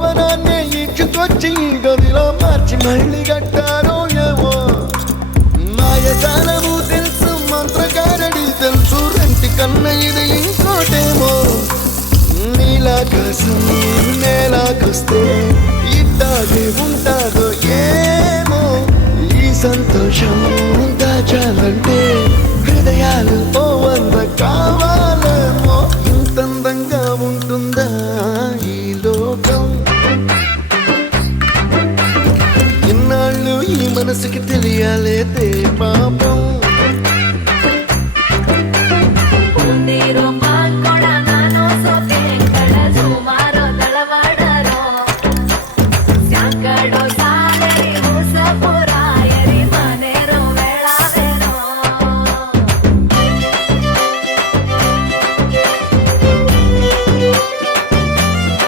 భవనాన్ని ఈడ్చుకొచ్చి గదిలో మార్చి మళ్ళీ కట్టారో ఏమో మాయజాలము తెలుసు మంత్రగారడి తెలుసు రెంటి కన్న ఇది ఇంకోటేమో నీలాకాశం నేలాకొస్తే ఇట్టాగే ఉంటా